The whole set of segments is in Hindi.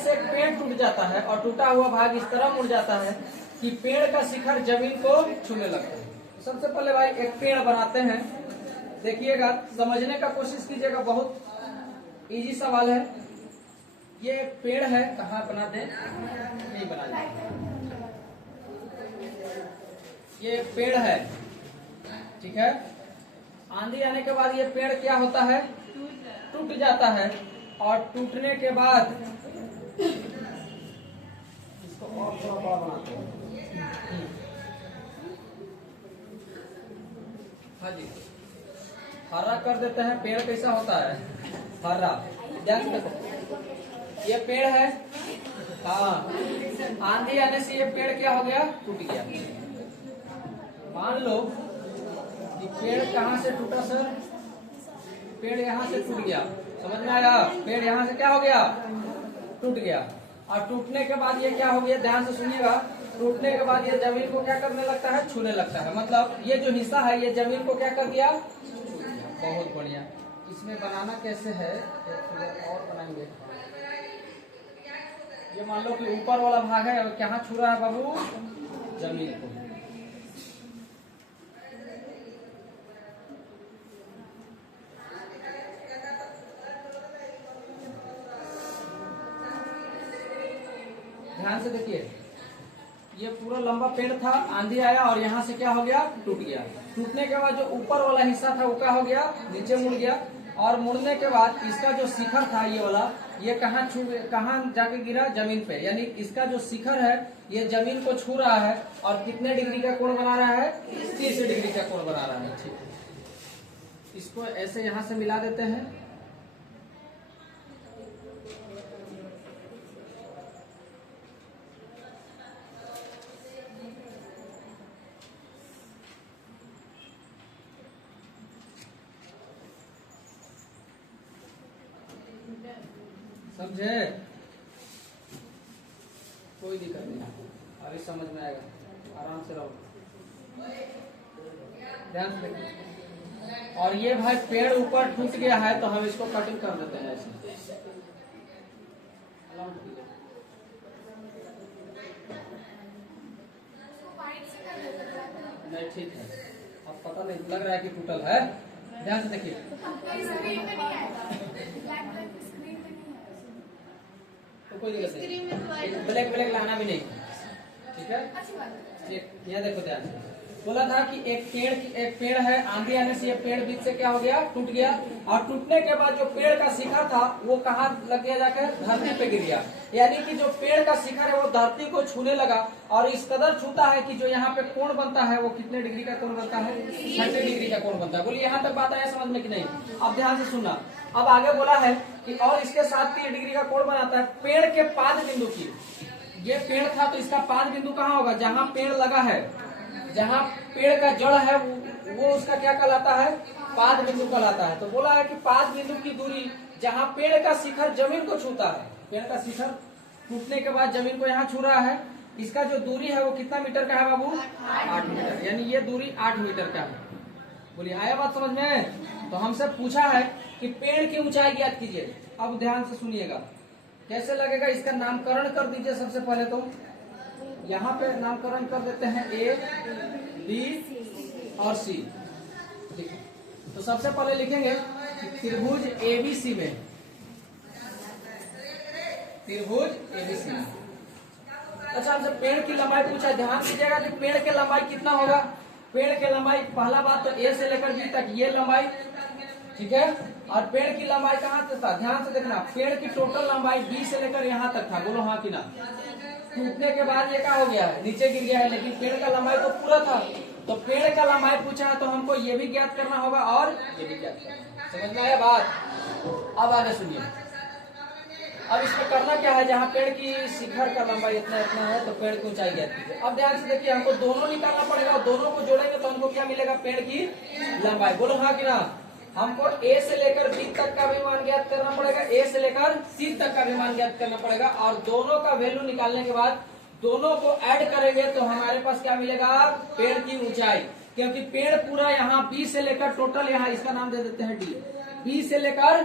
से एक पेड़ टूट जाता है और टूटा हुआ भाग इस तरह मुड़ जाता है कि पेड़ का शिखर जमीन को छूने लगता है। सबसे पहले भाई एक पेड़ बनाते हैं, देखिएगा, समझने का कोशिश कीजिएगा, बहुत इजी सवाल है। ये एक पेड़ है, कहाँ बना दें, नहीं बना दें। ये एक पेड़ है, ठीक है। आंधी आने के बाद ये पेड़ क्या होता है, टूट जाता है, और टूटने के बाद इसको और थोड़ा बड़ा बनाते हैं। हाँ जी, हरा कर देते हैं। पेड़ कैसा होता है, हरा। ध्यान से देखो, ये पेड़ है, हाँ, आंधी आने से ये पेड़ क्या हो गया, टूट गया। मान लो कि पेड़ कहाँ से टूटा सर, पेड़ यहाँ से टूट गया, समझ में आया, पेड़ यहाँ से क्या हो गया, टूट गया। और टूटने के बाद ये क्या हो गया, ध्यान से सुनिएगा, टूटने के बाद ये जमीन को क्या करने लगता है, छूने लगता है। मतलब ये जो हिस्सा है ये जमीन को क्या कर दिया, छू दिया। बहुत बढ़िया। इसमें बनाना कैसे है, और बनाएंगे। ये मान लो कि ऊपर वाला भाग है, और क्या छू रहा है बाबू, जमीन को। ध्यान से देखिए, ये पूरा लंबा पेड़ था, आंधी आया और यहाँ से क्या हो गया, टूट गया। टूटने के बाद जो ऊपर वाला हिस्सा था वो क्या हो गया, नीचे मुड़ गया। और मुड़ने के बाद इसका जो शिखर था ये वाला, ये कहाँ जाके गिरा, जमीन पे। यानी इसका जो शिखर है ये जमीन को छू रहा है, और कितने डिग्री का कोण बना रहा है, 30 डिग्री का कोण बना रहा है। ठीक है, इसको ऐसे यहाँ से मिला देते हैं। समझे, कोई दिक्कत नहीं, अभी समझ में आएगा, आराम से रहो, ध्यान से देखिए। और ये भाई पेड़ ऊपर टूट गया है, तो हम इसको कटिंग कर देते हैं ऐसे। नहीं ठीक है, अब पता नहीं लग रहा है कि टूटल है। ध्यान से देखिए, तो कोई दिक्कत नहीं, ब्लैक लाना भी नहीं, ठीक है। यह देखो, ध्यान से बोला था कि एक पेड़ है, आंधी आने से ये पेड़ बीच से क्या हो गया, टूट गया। और टूटने के बाद जो पेड़ का शिखर था वो कहाँ लग गया, जाकर धरती पे गिर गया। यानी कि जो पेड़ का शिखर है वो धरती को छूने लगा, और इस कदर छूता है कि जो यहाँ पे कोण बनता है वो कितने डिग्री का कोण बनता है, 60 डिग्री का कोण बनता है। बोलिए यहाँ तक बात आया समझ में कि नहीं। अब ध्यान से सुनना, अब आगे बोला है कि और इसके साथ 30 डिग्री का कोण बनाता है पेड़ के पाद बिंदु की। ये पेड़ था तो इसका पाद बिंदु कहाँ होगा, जहाँ पेड़ लगा है, जहाँ पेड़ का जड़ है वो उसका क्या कहलाता है, पाद बिंदु कहलाता है। तो बोला है कि पाद बिंदु की दूरी जहाँ पेड़ का शिखर जमीन को छूता है, पेड़ का शिखर टूटने के बाद जमीन को यहाँ छू रहा है, इसका जो दूरी है वो कितना मीटर का है बाबू, 8 मीटर। यानी ये दूरी 8 मीटर का है। बोलिए आया बात समझ में। तो हमसे पूछा है कि पेड़ की ऊंचाई ज्ञात कीजिए। अब ध्यान से सुनिएगा, कैसे लगेगा, इसका नामकरण कर दीजिए। सबसे पहले तो यहाँ पे नामकरण कर देते हैं A, B और C। तो सबसे पहले लिखेंगे त्रिभुज ABC में, त्रिभुज ABC में। अच्छा, हमसे पेड़ की लंबाई पूछा, ध्यान दीजिएगा कि पेड़ की लंबाई कितना होगा। पेड़ की लंबाई, पहला बात तो A से लेकर B तक ये लंबाई, ठीक है। और पेड़ की लंबाई कहाँ तक था, ध्यान से देखना, पेड़ की टोटल लंबाई B से लेकर यहाँ तक था। बोलो हाँ कि ना। टूटने के बाद ये क्या हो गया है, नीचे गिर गया है, लेकिन पेड़ का लंबाई तो पूरा था। तो पेड़ का लंबाई पूछा है तो हमको ये भी ज्ञात करना होगा और ये भी ज्ञात करना। समझ में आया बात। अब आगे सुनिए, अब इसमें करना क्या है, जहाँ पेड़ की शिखर का लंबाई इतना इतना है तो पेड़ की ऊंचाई ज्ञात कीजिए। अब ध्यान से देखिए, हमको दोनों निकालना पड़ेगा, और दोनों को जोड़ेंगे तो हमको क्या मिलेगा, पेड़ की लंबाई। बोलो हाँ कि ना। हमको A से लेकर B तक का भी मान ज्ञात करना पड़ेगा, A से लेकर C तक का भी मान ज्ञात करना पड़ेगा, और दोनों का वैल्यू निकालने के बाद दोनों को ऐड करेंगे तो हमारे पास क्या मिलेगा, पेड़ की ऊंचाई। क्योंकि पेड़ पूरा यहाँ B से लेकर टोटल यहाँ, इसका नाम दे देते हैं D, B से लेकर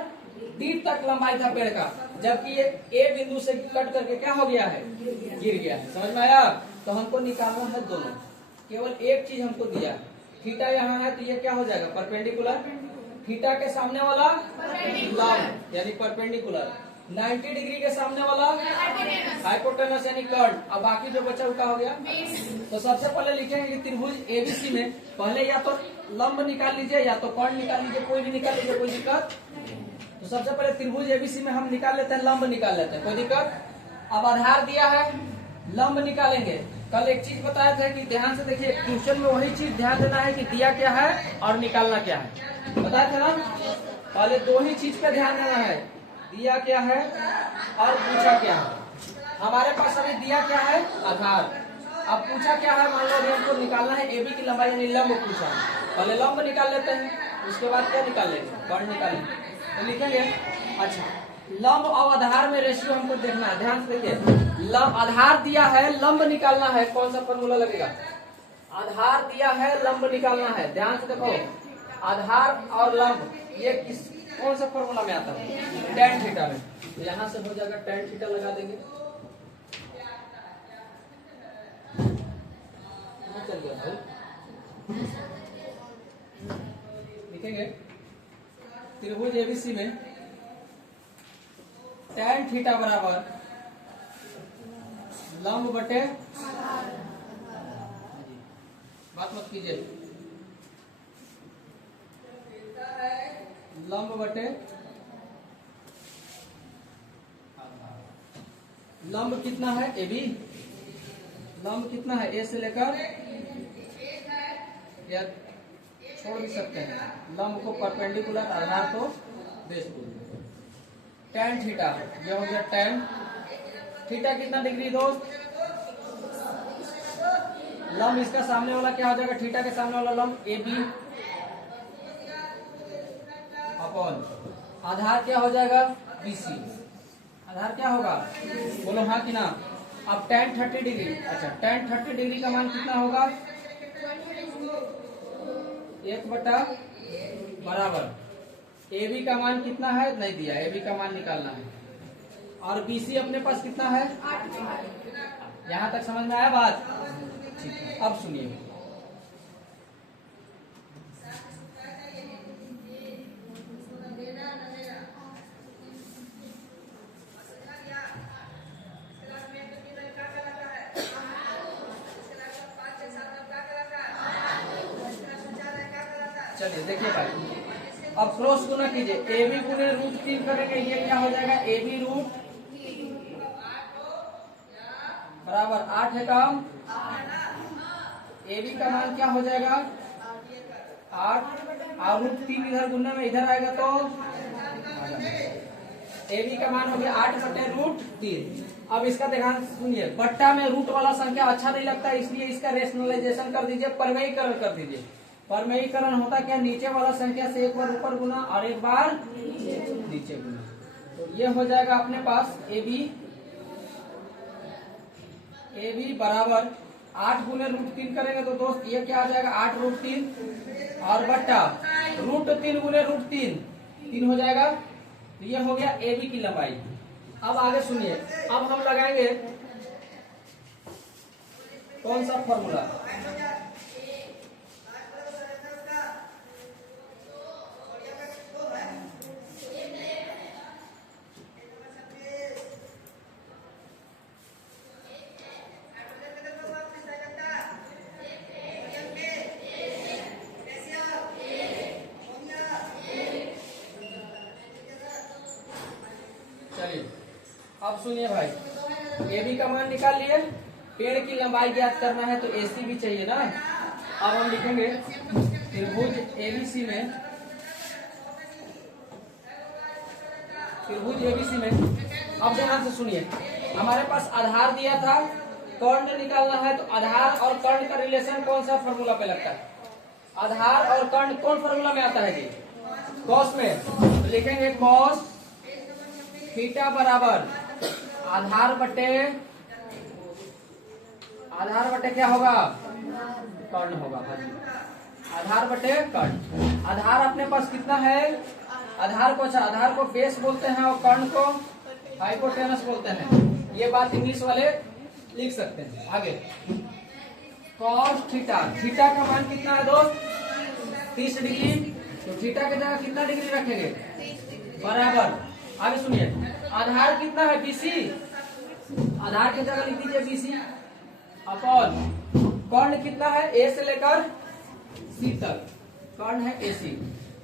डी तक लंबाई था पेड़ का, जबकि ये ए बिंदु से कट करके क्या हो गया है, गिर गया है। समझ में आया? तो हमको निकालना है दोनों, केवल एक चीज हमको दिया, थीटा यहाँ है तो ये क्या हो जाएगा, परपेंडिकुलर, थीटा के सामने वाला लंब यानी परपेंडिकुलर, 90 डिग्री के सामने वाला हाइपोटेनस यानी कर्ण। अब बाकी जो बचा उसका हो गया। तो सबसे पहले लिखेंगे कि त्रिभुज एबीसी में पहले या तो लंब निकाल लीजिए या तो कर्ण निकाल लीजिए, कोई भी निकाल लीजिए, कोई दिक्कत। तो सबसे पहले त्रिभुज एबीसी में हम निकाल लेते हैं, लंब निकाल लेते हैं, कोई दिक्कत। अब आधार दिया है, लंब निकालेंगे। कल एक चीज बताया था कि ध्यान से देखिए, क्वेश्चन में वही चीज ध्यान देना है कि दिया क्या है और निकालना क्या है, बताया था ना। पहले दो ही चीज पे ध्यान देना है, दिया क्या है और पूछा क्या है। हमारे पास अभी दिया क्या है, आधार। अब पूछा क्या है, मान लो अभी हमको निकालना है एबी की लंबाई यानी लंब पूछा है। पहले लंब निकाल लेते हैं, उसके बाद क्या निकाल लेंगे, कर्ण निकालेंगे। तो लिखेंगे, अच्छा लंब और आधार में रेशियो हमको देखना है, ध्यान से देखिए। लंब आधार दिया है, लंब निकालना है, कौन सा फॉर्मूला लगेगा, आधार दिया है, लंब निकालना है। ध्यान से देखो, आधार और लंब ये किस कौन सा फॉर्मूला में आता है, tan थीटा में। तो यहाँ से हो जाएगा tan थीटा लगा देंगे, चल गया भाई। लिखेंगे त्रिभुज एबीसी में tan थीटा बराबर लंब बटे, बात मत कीजिए, लंब बटे लंब कितना है एबी, लंब कितना है ए से लेकर, या छोड़ भी सकते हैं, लंब को परपेंडिकुलर, आधार को बेस बोल। tan थीटा ये हो गया tan थीटा कितना डिग्री दोस्त, लंब इसका सामने वाला क्या हो जाएगा, थीटा के सामने वाला लंब ए बी अपॉन आधार क्या हो जाएगा बीसी, आधार क्या होगा, बोलो हाँ कि ना। अब tan 30 डिग्री, अच्छा tan 30 डिग्री का मान कितना होगा, 1 बराबर ए बी का मान कितना है, नहीं दिया, ए बी का मान निकालना है। और बीसी अपने पास कितना है, 8। यहाँ तक समझ में आया बात, ठीक है। अब सुनिए, चलिए देखिए भाई, अब क्रॉस गुना कीजिए, ए बी गुने √3 करेंगे, ये क्या हो जाएगा, ए बी √ बराबर 8 है काम, ए बी का मान क्या हो जाएगा 8, और √3 इधर गुना में इधर आएगा तो ए बी का मान हो गया 8 बटे √3। अब इसका ध्यान सुनिए, बट्टा में रूट वाला संख्या अच्छा नहीं लगता, इसलिए इसका रेशनलाइजेशन कर दीजिए, परमेयीकरण कर दीजिए। परमेयीकरण होता क्या, नीचे वाला संख्या से एक बार ऊपर गुना और एक बार नीचे गुना। तो ये हो जाएगा अपने पास ए बी बराबर 8 गुने √3 करेंगे तो दोस्त ये क्या आ जाएगा 8 √3 और बट्टा √3 गुने √3 3 हो जाएगा। तो ये हो गया ए बी की लंबाई। अब आगे सुनिए, अब हम लगाएंगे कौन सा फॉर्मूला, अब सुनिए भाई, ए बी का मान निकाल लिए, पेड़ की लंबाई ज्ञात करना है तो एसी भी चाहिए ना। अब हम लिखेंगे त्रिभुज एबीसी में, त्रिभुज एबीसी में, अब ध्यान से सुनिए, हमारे पास आधार दिया था, कर्ण निकालना है, तो आधार और कर्ण का रिलेशन कौन सा फॉर्मूला पे लगता है, आधार और कर्ण कौन फॉर्मूला में आता है जी, कॉस में। तो लिखेंगे कॉस थीटा बराबर आधार बटे क्या होगा, कर्ण होगा, आधार बटे कर्ण। आधार अपने पास कितना है आधार को, अच्छा आधार को बेस बोलते हैं और कर्ण को हाइपोटेनस बोलते हैं। ये बात इंग्लिश वाले लिख सकते हैं। आगे कॉस थीटा, थीटा का मान कितना है दोस्त? 30 डिग्री। तो थीटा की जगह कितना डिग्री रखेंगे? बराबर। आगे सुनिए, आधार कितना है? BC। आधार की जगह लिख दीजिए BC अपॉन कर्ण कितना है? A से लेकर C तक कर्ण है AC।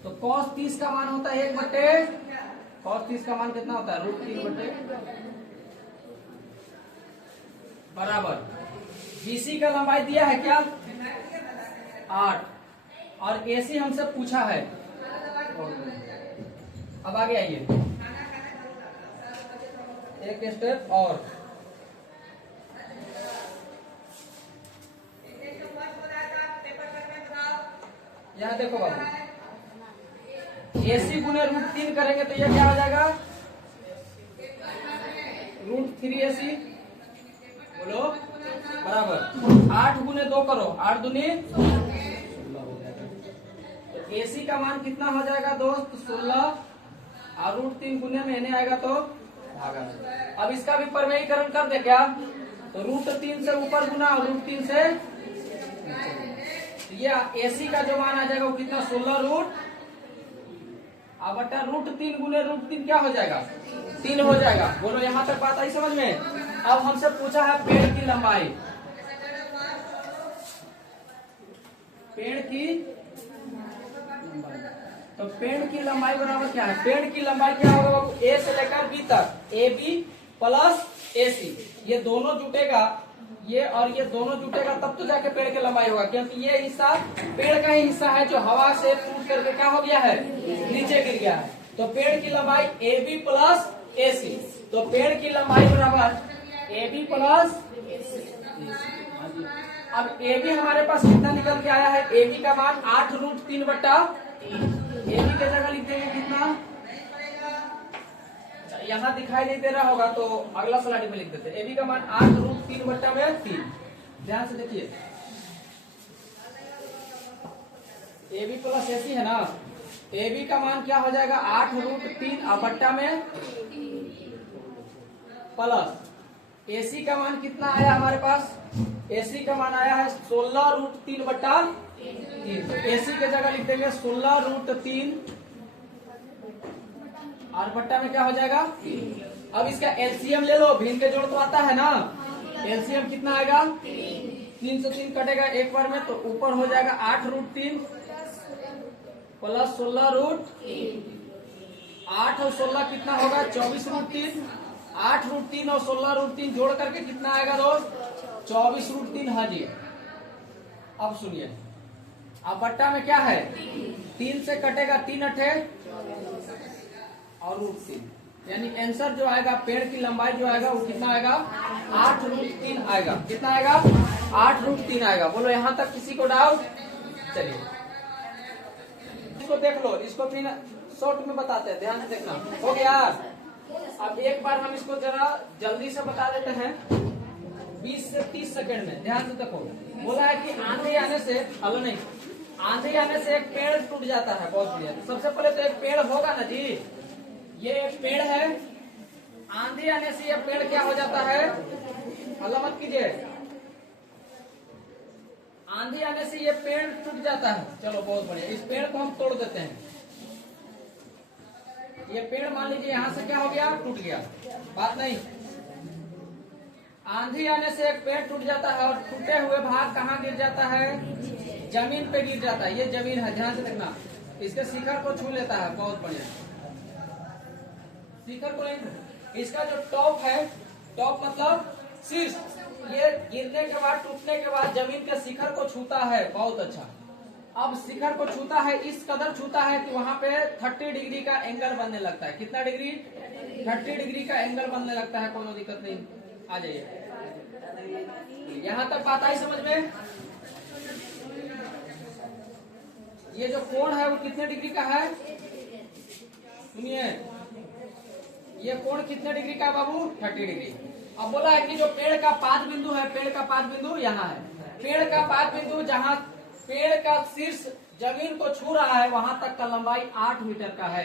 तो cos 30 का मान होता है 1/, cos 30 का मान कितना होता है? √3/, बराबर। BC का लंबाई दिया है क्या? 8 और AC हमसे पूछा है। अब आगे आइए, एक स्टेप और। यहाँ देखो बाबू, AC गुने √3 करेंगे तो ये क्या हो जाएगा? √3AC बोलो, बराबर। 8 गुने 2 करो, 8 दूनी 16 हो जाएगा। तो AC का मान कितना हो जाएगा दोस्त? 16 और √3 गुने में इन्हें आएगा तो भागा। अब इसका भी परमेयीकरण कर दे क्या? तो √3 से ऊपर गुना और √3 से ये AC का जो मान आ जाएगा वो कितना? 16 अब बटा √3 गुने √3 क्या हो जाएगा? 3 हो जाएगा। बोलो यहाँ तक बात आई समझ में? अब हमसे पूछा है पेड़ की लंबाई। पेड़ की तो पेड़ की लंबाई बराबर क्या है? पेड़ की लंबाई क्या होगा बाबू? A से लेकर B तक, AB प्लस AC। ये दोनों जुटेगा, ये और ये दोनों जुटेगा तब तो जाके पेड़ की लंबाई होगा, क्योंकि ये हिस्सा पेड़ का ही हिस्सा है जो हवा से टूट करके क्या हो गया है? नीचे गिर गया है। तो पेड़ की लंबाई AB प्लस AC। तो पेड़ की लंबाई बराबर AB प्लस AC। अब AB हमारे पास कितना निकल के आया है? AB का मान 8√3/, AB की जगह लिख देंगे कितना? यहाँ दिखाई नहीं दे रहा होगा तो अगला स्लाइड में लिख देते हैं। AB का मान 8√3/3। ध्यान से देखिए, AB प्लस AC है ना, AB का मान क्या हो जाएगा? 8√3 प्लस AC का मान कितना आया हमारे पास? AC का मान आया है 16√3/3। AC की जगह लिख देंगे 16√3 और बट्टा में क्या हो जाएगा? अब इसका LCM ले लो, भिन्न के जोड़ तो आता है ना। LCM कितना आएगा? 3 से 3 कटेगा एक बार में, तो ऊपर हो जाएगा 8√3 प्लस 16√3। 8 और 16 कितना होगा? 24√3। 8√3 और 16√3 जोड़ करके कितना आएगा दोस्त? 24√3। हाँ जी। अब सुनिए, अब बट्टा में क्या है? 3 से कटेगा 3 अठे और √3, यानी आंसर जो आएगा पेड़ की लंबाई जो आएगा वो कितना आएगा? 8√3 आएगा। कितना आएगा? 8√3 आएगा। बोलो यहाँ तक किसी को डाउट? चलिए इसको देख लो, इसको फिर शॉर्ट में बताते हैं, ध्यान से देखना। हो गया? अब एक बार हम इसको जरा जल्दी से बता देते हैं, 20 से 30 सेकंड में। ध्यान से देखो, बोला है कि आंधी आने से, हलो नहीं, आंधी आने से एक पेड़ टूट जाता है। बहुत बढ़िया। तो सबसे पहले तो एक पेड़ होगा ना जी, ये एक पेड़ है। आंधी आने से ये पेड़ क्या हो जाता है? हल्ला मत कीजिए। आंधी आने से ये पेड़ टूट जाता है। चलो बहुत बढ़िया, इस पेड़ को हम तोड़ देते हैं। ये पेड़ मान लीजिए यहाँ से क्या हो गया? टूट गया। बात नहीं, आंधी आने से एक पेड़ टूट जाता है और टूटे हुए भाग कहाँ गिर जाता है? जमीन पे गिर जाता है। ये जमीन है, ध्यान से देखना। इसके शिखर को छू लेता है। बहुत बढ़िया। शिखर को नहीं, इसका जो टॉप है, टॉप मतलब शीर्ष, ये गिरने के बाद, टूटने के बाद जमीन के शिखर को छूता है। बहुत अच्छा। अब शिखर को छूता है, इस कदर छूता है कि वहां पे 30 डिग्री का एंगल बनने लगता है। कितना डिग्री? 30 डिग्री का एंगल बनने लगता है। कोई दिक्कत नहीं, आ जाइए। यहाँ तक बात आई समझ में? ये जो कोण है वो कितने डिग्री का है? सुनिए, ये कोण कितने डिग्री का है बाबू? 30 डिग्री। अब बोला है कि जो पेड़ का पाद बिंदु है, पेड़ का पाद बिंदु यहाँ है। पेड़ का पाद बिंदु जहाँ पेड़ का शीर्ष जमीन को छू रहा है वहां तक का लंबाई 8 मीटर का है।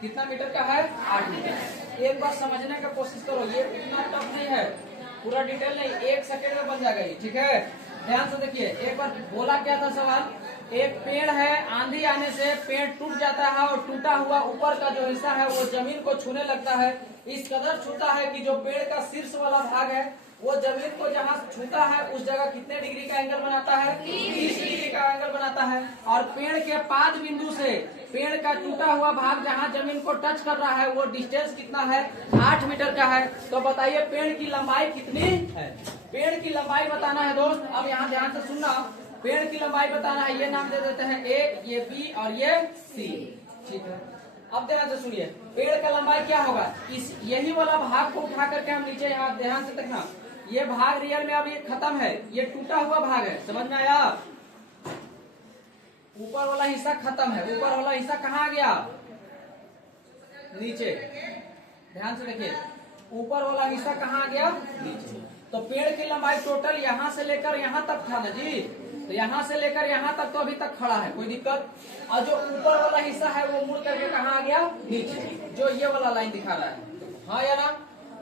कितना मीटर का है? 8 मीटर। एक बार समझने का कोशिश करो, ये इतना टफ नहीं है, पूरा डिटेल नहीं, 1 सेकेंड में बन जाएगा ये, ठीक है। ध्यान से देखिए, एक बार बोला क्या था सवाल, एक पेड़ है, आंधी आने से पेड़ टूट जाता है और टूटा हुआ ऊपर का जो हिस्सा है वो जमीन को छूने लगता है। इस कदर छूता है कि जो पेड़ का शीर्ष वाला भाग है वो जमीन को जहाँ छूता है उस जगह कितने डिग्री का एंगल बनाता है? 30 डिग्री का एंगल बनाता है। और पेड़ के पाद बिंदु से पेड़ का टूटा हुआ भाग जहाँ जमीन को टच कर रहा है वो डिस्टेंस कितना है? 8 मीटर का है। तो बताइए पेड़ की लंबाई कितनी है? पेड़ की लंबाई बताना है दोस्त। अब यहाँ ध्यान से सुनना, पेड़ की लंबाई बताना है, ये नाम दे देते हैं ए, ये बी और ये सी, ठीक है। अब ध्यान से सुनिए, पेड़ का लंबाई क्या होगा? इस यही वाला भाग को उठा करके हम नीचे, यहाँ ध्यान से देखना, ये भाग रियल में अब ये खत्म है, ये टूटा हुआ भाग है, समझ में आया? ऊपर वाला हिस्सा खत्म है, ऊपर वाला हिस्सा कहाँ गया? नीचे। ध्यान से देखिए, ऊपर वाला हिस्सा कहाँ गया? नीचे। तो पेड़ की लंबाई टोटल यहाँ से लेकर यहाँ तक था ना जी, तो यहाँ से लेकर यहाँ तक तो अभी तक खड़ा है, कोई दिक्कत? और जो ऊपर वाला हिस्सा है वो मुड़ करके कहाँ आ गया? नीचे, जो ये वाला लाइन दिखा रहा है, हाँ या ना?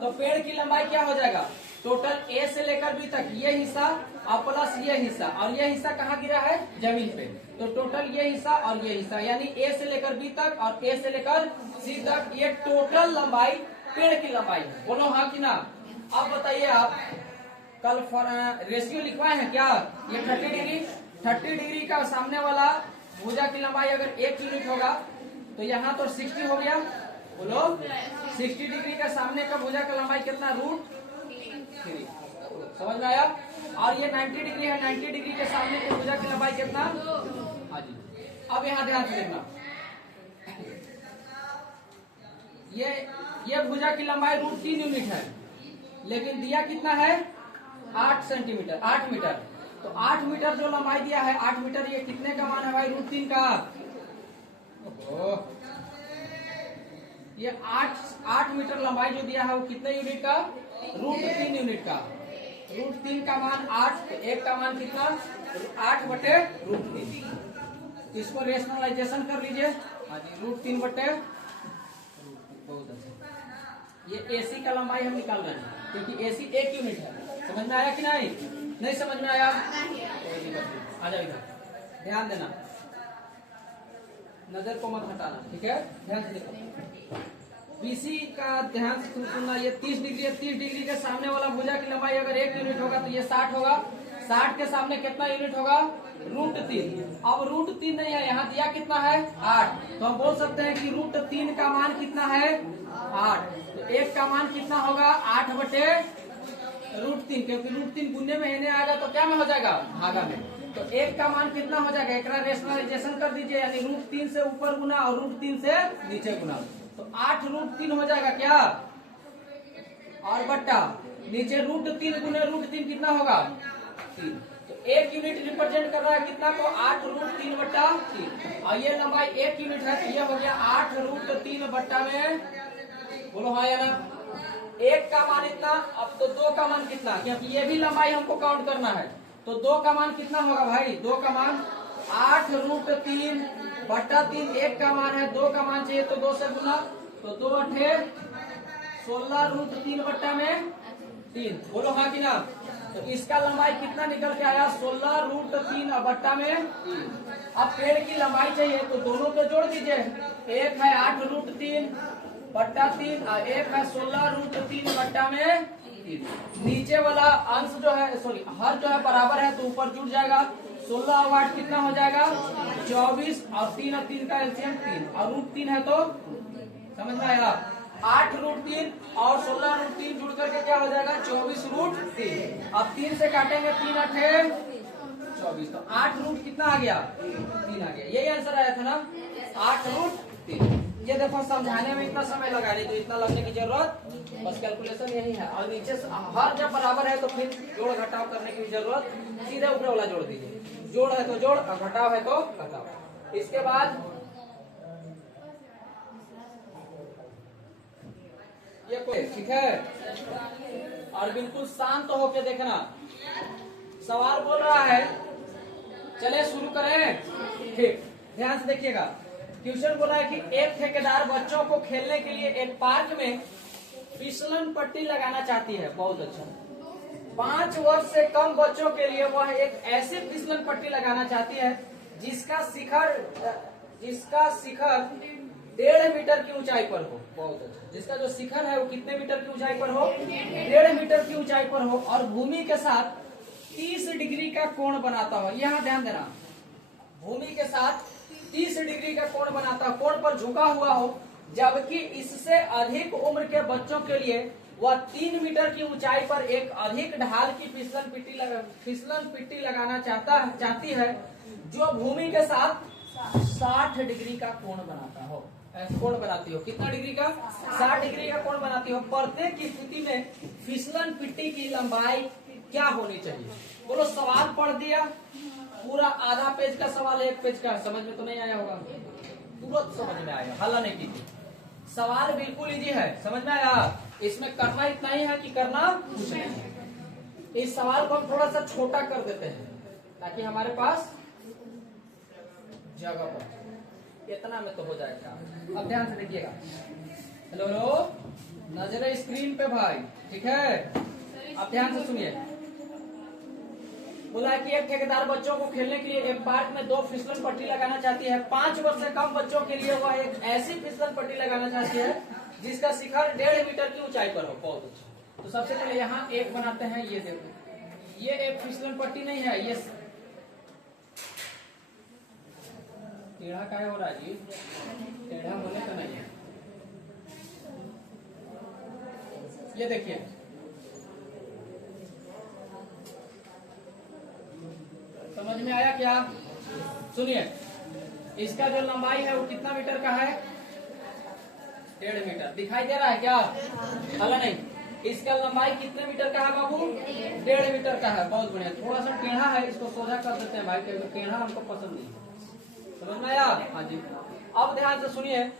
तो पेड़ की लंबाई क्या हो जाएगा? टोटल ए से लेकर बी तक ये हिस्सा और प्लस ये हिस्सा, और ये हिस्सा कहाँ गिरा है? जमीन पे। तो टोटल ये हिस्सा और ये हिस्सा, यानी ए से लेकर बी तक और ए से लेकर सी तक, ये टोटल लंबाई पेड़ की लंबाई है। बोलो हाँ कि ना? अब बताइए, आप कल रेशियो लिखवाए हैं क्या? ये 30 डिग्री का सामने वाला भुजा की लंबाई अगर 1 यूनिट होगा तो यहाँ तो 60 हो गया। बोलो 60 डिग्री का सामने का भुजा का लंबाई कितना? √3। समझ में आया? और ये 90 डिग्री है, 90 डिग्री के सामने की भुजा की लंबाई कितना? हाँ जी। अब यहाँ ध्यान से देखना, ये भुजा की लंबाई √3 यूनिट है, लेकिन दिया कितना है? 8 सेंटीमीटर, 8 मीटर। तो 8 मीटर जो लंबाई दिया है, 8 मीटर, ये कितने का मान है भाई? √3 का। ये 8 मीटर लंबाई जो दिया है वो कितने यूनिट का? √3 यूनिट का। √3 का मान 8, तो 1 का मान कितना? 8/√3। इसको रेशनलाइजेशन कर लीजिए। हाँ जी, √3/, बहुत अच्छा। ये एसी का लंबाई हम निकाल रहे हैं क्योंकि एसी 1 यूनिट है। समझ में आया कि नहीं? नहीं समझ में आया? आ जाओ इधर, ध्यान देना, नजर को मत हटाना, ठीक है? ध्यान से देखो, बीसी का ध्यान से सुनना, ये 30 डिग्री है, 30 डिग्री के सामने वाला भुजा की लंबाई अगर 1 यूनिट होगा तो ये 60 होगा। 60 के सामने कितना यूनिट होगा? √3। अब √3 नहीं है, यहाँ दिया कितना है? 8। तो हम बोल सकते हैं कि √3 का मान कितना है? 8। तो 1 का मान कितना होगा? 8/√3, क्योंकि √3 गुने में आने आएगा तो क्या में हो जाएगा? भागा में। तो 1 का मान कितना हो जाएगा? एक रेशनलाइजेशन कर दीजिए, यानी √3 से ऊपर गुना और √3 से नीचे गुना, तो 8√3 हो जाएगा क्या? और बट्टा नीचे √3 गुने √3 कितना होगा? 3। तो 1 यूनिट रिप्रेजेंट कर रहा है कितना को? 8√3/3। और ये लंबाई 1 यूनिट है, तो ये हो गया 8√3/में। बोलो हाँ या ना? 1 का मान इतना, अब तो 2 का मान कितना? क्योंकि ये भी लंबाई हमको काउंट करना है, तो 2 का मान कितना होगा भाई? 2 का मान 8√3/3। 1 का मान है, 2 का मान चाहिए तो 2 से गुना, तो 2/8 16√3/3। बोलो हाँ कि ना? तो इसका लंबाई कितना निकल के आया? 16√3/3। अब पेड़ की लंबाई चाहिए तो दोनों को जोड़ दीजिए, एक है 8√3/3 और एक है 16√3/3। नीचे वाला अंश जो है, सॉरी हर जो है बराबर है तो ऊपर जुड़ जाएगा। 16 और 8 कितना हो जाएगा? 24, और 3 और 3 का एलसीएम 3, और √3 है तो समझ में आया? 8√3 और 16√3 जुड़ करके क्या हो जाएगा? 24√3। अब 3 से काटेंगे, 3 8 24, तो 8 कितना आ गया? 3 आ गया। यही आंसर आया था ना, 8√3। ये देखो समझाने में इतना समय लगा नहीं, तो इतना लगने की जरूरत, बस कैलकुलेशन यही है। और नीचे से हर जब बराबर है तो फिर जोड़ घटाव करने की जरूरत, सीधे ऊपर वाला जोड़ दीजिए। जोड़ है तो जोड़, घटाव है तो घटाव। इसके बाद ये कोई, ठीक है? और बिल्कुल शांत होके देखना, सवाल बोल रहा है चले शुरू करें। ठीक, ध्यान से देखिएगा। क्वेश्चन बोला है कि एक ठेकेदार बच्चों को खेलने के लिए एक पार्क में फिसलन पट्टी लगाना चाहती है। बहुत अच्छा। 5 वर्ष से कम बच्चों के लिए वह एक ऐसी फिसलन पट्टी लगाना चाहती है जिसका शिखर 1.5 मीटर की ऊंचाई पर हो। बहुत अच्छा। जिसका जो शिखर है वो कितने मीटर की ऊंचाई पर हो? 1.5 मीटर की ऊंचाई पर हो और भूमि के साथ 30 डिग्री का कोण बनाता हो। यहाँ ध्यान देना, भूमि के साथ 30 डिग्री का कोण बनाता हो, कोण पर झुका हुआ हो, जबकि इससे अधिक उम्र के बच्चों के लिए वह 3 मीटर की ऊंचाई पर एक अधिक ढाल की फिसलन पट्टी लगाना चाहती है जो भूमि के साथ 60 डिग्री का कोण बनाता हो। कोण बनाती हो कितना डिग्री का? 60 डिग्री का कोण बनाती हो। प्रत्येक की स्थिति में फिसलन पट्टी की लंबाई क्या होनी चाहिए? बोलो, सवाल पढ़ दिया पूरा, आधा पेज का सवाल, 1 पेज का। समझ में तो नहीं आया होगा? तुरंत समझ में आएगा, हल्ला नहीं कीजिए। सवाल बिल्कुल इजी है, समझ में आया? इसमें करना इतना ही है कि करना कुछ नहीं। इस सवाल को हम थोड़ा सा छोटा कर देते हैं ताकि हमारे पास जगह पर, इतना में तो हो जाएगा। अब ध्यान से देखिएगा। हेलो हेलो, नजरें स्क्रीन पे भाई, ठीक है? अब ध्यान से सुनिए। बोला कि एक ठेकेदार बच्चों को खेलने के लिए एक पार्क में 2 फिसलन पट्टी लगाना चाहती है। 5 वर्ष से कम बच्चों के लिए वह एक ऐसी फिसलन पट्टी लगाना चाहती है जिसका शिखर 1.5 मीटर की ऊंचाई पर हो। बहुत अच्छा। तो सबसे पहले यहाँ एक बनाते हैं। ये देखो, ये एक फिसलन पट्टी नहीं है, ये टेढ़ा काय हो रहा है जी? टेढ़ा होने का नहीं है। ये देखिए, समझ में आया क्या? सुनिए, इसका जो लंबाई है वो कितना मीटर का है? 1.5 मीटर। दिखाई दे रहा है क्या? हला नहीं। इसका लंबाई कितने मीटर का है बाबू? 1.5 मीटर का है। बहुत बढ़िया। थोड़ा सा टेढ़ा है, इसको सोजा कर देते हैं भाई, क्योंकि टेढ़ा हमको पसंद नहीं। समझ में आया? हाँ जी। अब ध्यान से सुनिए।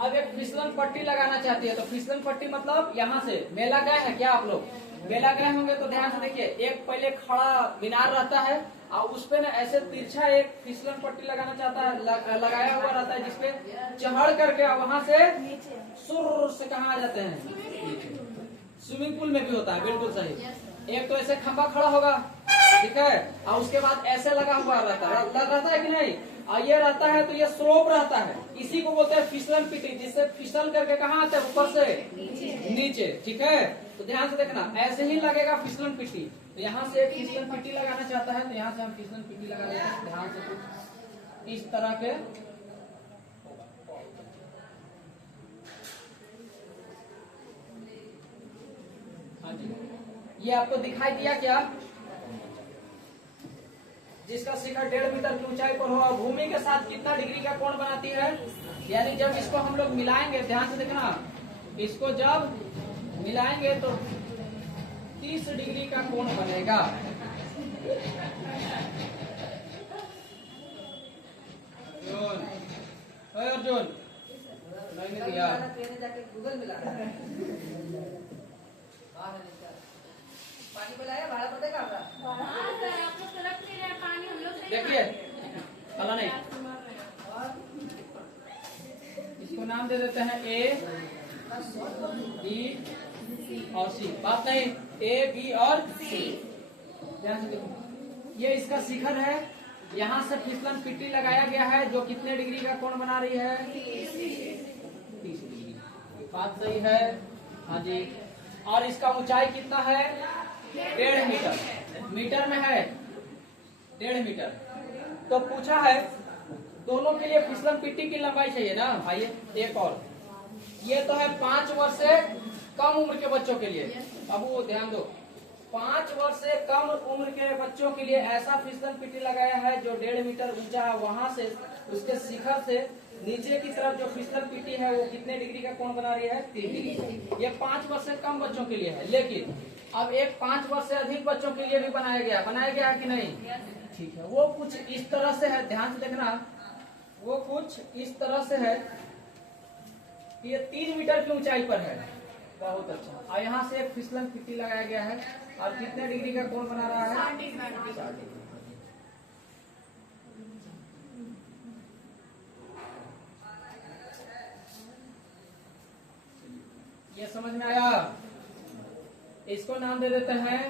अब एक फिसलन पट्टी लगाना चाहती है, तो फिसलन पट्टी मतलब यहाँ से मेला गए हैं क्या आप लोग? मेला गए होंगे तो ध्यान से देखिए, एक पहले खड़ा मीनार रहता है और उस पे ना ऐसे तिरछा एक फिसलन पट्टी लगाना चाहता है, लगाया हुआ रहता है, जिसपे चढ़ करके वहां से सुर से कहाँ आ जाते हैं? स्विमिंग पूल में भी होता है। बिल्कुल सही। एक तो ऐसे खंबा खड़ा होगा, ठीक है, और उसके बाद ऐसे लगा हुआ रहता है कि नहीं? और ये रहता है तो ये स्लोप रहता है, इसी को बोलते हैं फिसलन पट्टी, जिससे फिसल करके कहाँ आते हैं? ऊपर से नीचे, ठीक है? तो ध्यान से देखना, ऐसे ही लगेगा फिसलन पट्टी। तो यहाँ से फिसलन पट्टी लगाना चाहता है, तो यहाँ से हम फिसलन पट्टी लगा देते हैं। ध्यान से कुछ इस तरह के हाँ जी, ये आपको दिखाई दिया क्या? जिसका शिखर 1.5 मीटर की ऊंचाई पर हो और भूमि के साथ कितना डिग्री का कोण बनाती है? यानी जब इसको हम लोग मिलाएंगे, ध्यान से देखना, इसको जब मिलाएंगे तो 30 डिग्री का कोण बनेगा। अर्जुन नहीं दिया, गूगल मिला पानी पिलाया, भाड़ा पड़ेगा देखिए, फला नहीं, इसको नाम दे देते हैं ए, बी और सी। बात नहीं, ए, बी और सी। ध्यान से देखो, ये इसका शिखर है, यहाँ से फिसलन पट्टी लगाया गया है जो कितने डिग्री का कोण बना रही है? 30 डिग्री। बात सही है? हाँ जी। और इसका ऊंचाई कितना है? 1.5 मीटर। मीटर में है 1.5 मीटर। तो पूछा है दोनों के लिए फिसलन पट्टी की लंबाई चाहिए ना? आइए एक और, ये तो है 5 वर्ष से कम उम्र के बच्चों के लिए। अब वो ध्यान दो, 5 वर्ष से कम उम्र के बच्चों के लिए ऐसा फिसलन पट्टी लगाया है जो 1.5 मीटर ऊंचा है। वहां से उसके शिखर से नीचे की तरफ जो फिसलन पट्टी है वो कितने डिग्री का कोण बना रही है? 3 डिग्री। ये 5 वर्ष से कम बच्चों के लिए है, लेकिन अब एक 5 वर्ष से अधिक बच्चों के लिए भी बनाया गया है कि नहीं? ठीक है, वो कुछ इस तरह से है, ध्यान से देखना, वो कुछ इस तरह से है कि ये 3 मीटर की ऊंचाई पर है। बहुत अच्छा। और यहाँ से एक फिसलन पट्टी लगाया गया है और कितने डिग्री का कोण बना रहा है? 60 डिग्री। समझ में आया? इसको नाम दे देते हैं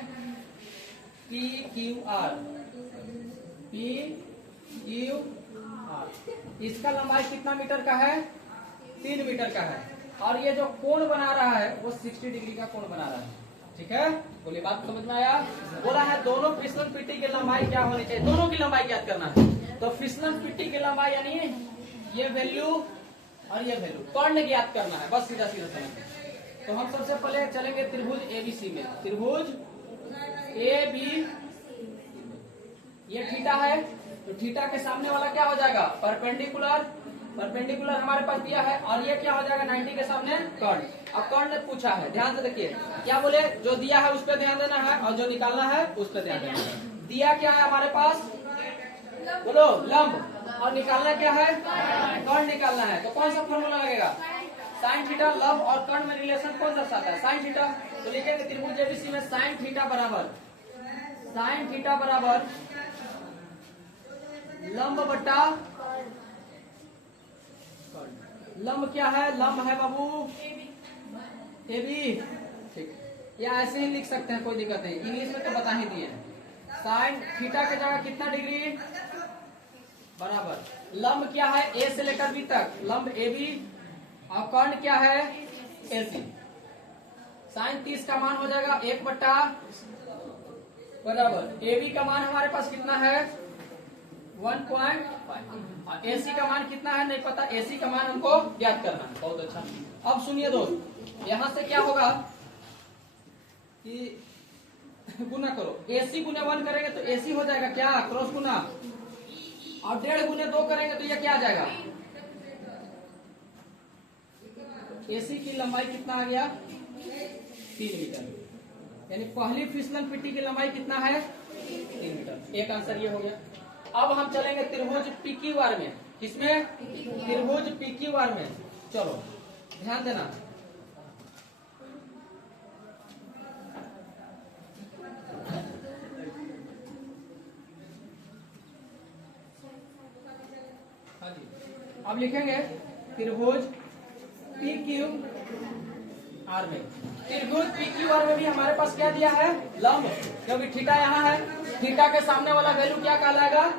PQR। PQR। इसका लंबाई कितना मीटर का है? 3 मीटर का है। और ये जो कोण बना रहा है वो 60 डिग्री का कोण बना रहा है। ठीक है, बोलिए बात समझ में आया? बोला है दोनों फिसलन पिट्टी की लंबाई क्या होनी चाहिए, दोनों की लंबाई ज्ञात करना है। तो फिसलन पिट्टी की लंबाई यानी ये वैल्यू और ये वैल्यू कर्ण ज्ञात करना है, बस सीधा सीधा समझ। तो हम सबसे पहले चलेंगे त्रिभुज ABC में। त्रिभुज AB, ये थीटा है, तो थीटा के सामने वाला क्या हो जाएगा? परपेंडिकुलर। परपेंडिकुलर हमारे पास दिया है, और ये क्या हो जाएगा? 90 के सामने कर्ण। अब कर्ण ने पूछा है, ध्यान से देखिए क्या बोले, जो दिया है उस पर ध्यान देना है और जो निकालना है उस पर ध्यान देना है। दिया क्या है हमारे पास? बोलो लंब। और निकालना क्या है? कर्ण निकालना है। तो कौन सा फॉर्मूला लगेगा? Sine theta. लंब और कर्ण में रिलेशन कौन दर्शाता है? Sine theta. तो लिखेंगे त्रिभुज ABC में साइन थीटा बराबर लंब बटा लंब। क्या है? लंब है बाबू AB। ठीक, या ऐसे ही लिख सकते हैं, कोई दिक्कत नहीं, इंग्लिश में तो बता ही दिए। साइन थीटा के जगह कितना डिग्री बराबर लंब क्या है? A से लेकर B तक लंब AB, और कर्ण क्या है? AC। साइन 30 का मान हो जाएगा 1 बट्टा बराबर AB का मान हमारे पास कितना है? 1.5। और AC का मान कितना है? नहीं पता। AC का मान हमको ज्ञात करना है। बहुत अच्छा। अब सुनिए दोस्त, यहां से क्या होगा कि गुना करो। AC गुने 1 करेंगे तो AC हो जाएगा क्या? क्रॉस गुना। और 1.5 गुने 2 करेंगे तो ये क्या आ जाएगा? AC की लंबाई कितना आ गया? 3 मीटर। यानी पहली फिसलन पिट्टी की लंबाई कितना है? 3 मीटर। एक आंसर ये हो गया। अब हम चलेंगे त्रिभुज PQR में। किसमें? त्रिभुज PQR में। चलो ध्यान देना। हाँ जी, अब लिखेंगे त्रिभुज PQR में। त्रिभुज PQR में भी हमारे पास क्या दिया है? लंब। क्योंकि थीटा यहाँ है, थीटा के सामने वाला वैल्यू क्या कहलाएगा?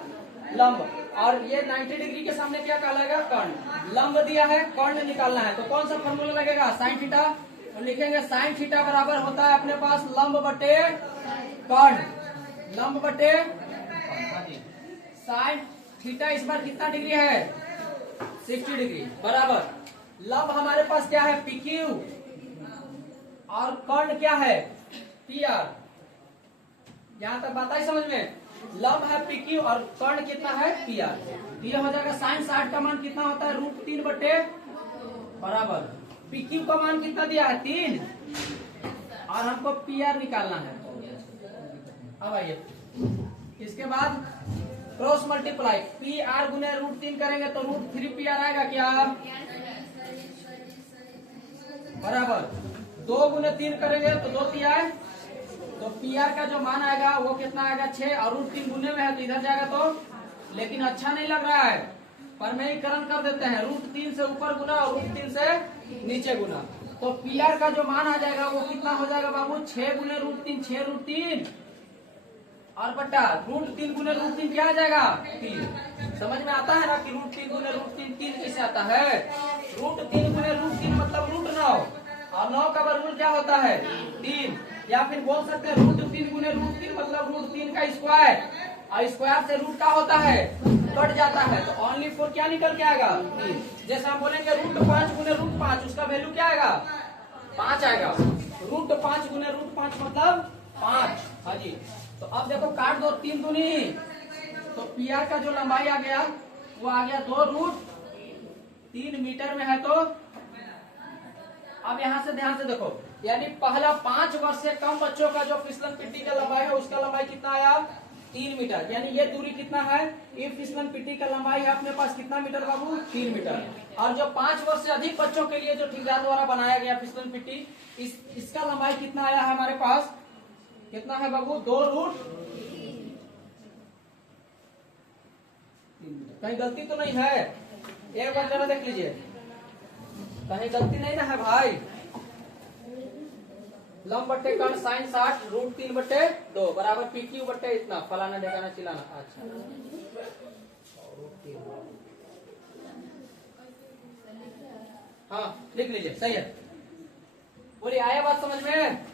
लंब। और ये 90 डिग्री के सामने क्या कहलाएगा? कर्ण। लंब दिया है, कर्ण निकालना है, तो कौन सा फॉर्मूला लगेगा? Sine theta. तो लिखेंगे साइन थीटा बराबर होता है अपने पास लंब बटे कर्ण। लंब बटे साइन थीटा इस बार कितना डिग्री है? 60 डिग्री बराबर लंब हमारे पास क्या है? PQ। और कर्ण क्या है? PR। यहां तक बात आई समझ में? लंब है PQ और कर्ण कितना है? PR। तो यह हो जाएगा साइन 60 का मान कितना होता है? √3 बटे बराबर PQ का मान कितना दिया है? 3। और हमको PR निकालना है। अब आइए, इसके बाद क्रॉस मल्टीप्लाई PR गुने √3 करेंगे तो √3 PR आएगा क्या? बराबर 2 गुने 3 करेंगे तो 2 3 आए, तो PR का जो मान आएगा वो कितना आएगा? 6। और √3 गुने में है तो इधर जाएगा तो, लेकिन अच्छा नहीं लग रहा है, परमेयीकरण कर देते हैं। √3 से ऊपर गुना और √3 से नीचे गुना, तो PR का जो मान आ जाएगा वो कितना हो जाएगा बाबू? 6 गुने √3, 6 √3 और बट्टा √3 गुने √3 क्या आ जाएगा? 3। समझ में आता है ना कि √3 गुने √3 3 कैसे आता है? √3 गुने √3 मतलब √9, और 9 का वर्गमूल क्या होता है? 3। या फिर बोल सकते हैं √3 गुने √3 मतलब √3 का स्क्वायर, और स्क्वायर से रूट का होता है कट जाता है, तो ओनली 4 क्या निकल के आएगा? 3। जैसे हम बोलेंगे √5 गुने √5, उसका वैल्यू क्या आएगा? 5 आएगा। √5 गुने √5 मतलब 5। हाँ जी, तो अब देखो काट दो 3 दूनी, तो PR का जो लंबाई आ गया वो आ गया 2√3 मीटर में है। तो अब यहाँ से ध्यान से देखो, यानी पहला 5 वर्ष से कम बच्चों का जो फिसलन पिट्टी का लंबाई है उसका लंबाई कितना आया? 3 मीटर। यानी ये दूरी कितना है? ये फिसलन पिट्टी का लंबाई है अपने पास कितना मीटर बाबू? 3 मीटर। और जो 5 वर्ष से अधिक बच्चों के लिए जो ठेकेदार द्वारा बनाया गया फिसलन पिट्टी, इसका लंबाई कितना आया है हमारे पास? कितना है बाबू? 2√3 मीटर। कहीं गलती तो नहीं है? एक बार जरा देख लीजिए, कहीं गलती नहीं ना है भाई? लंब बट्टे कर्ण साइन 60 √3/2 बराबर PQ बट्टे इतना फलाना ढेकाना चिलाना। अच्छा हाँ लिख लीजिए, सही है। बोलिए आया बात समझ में?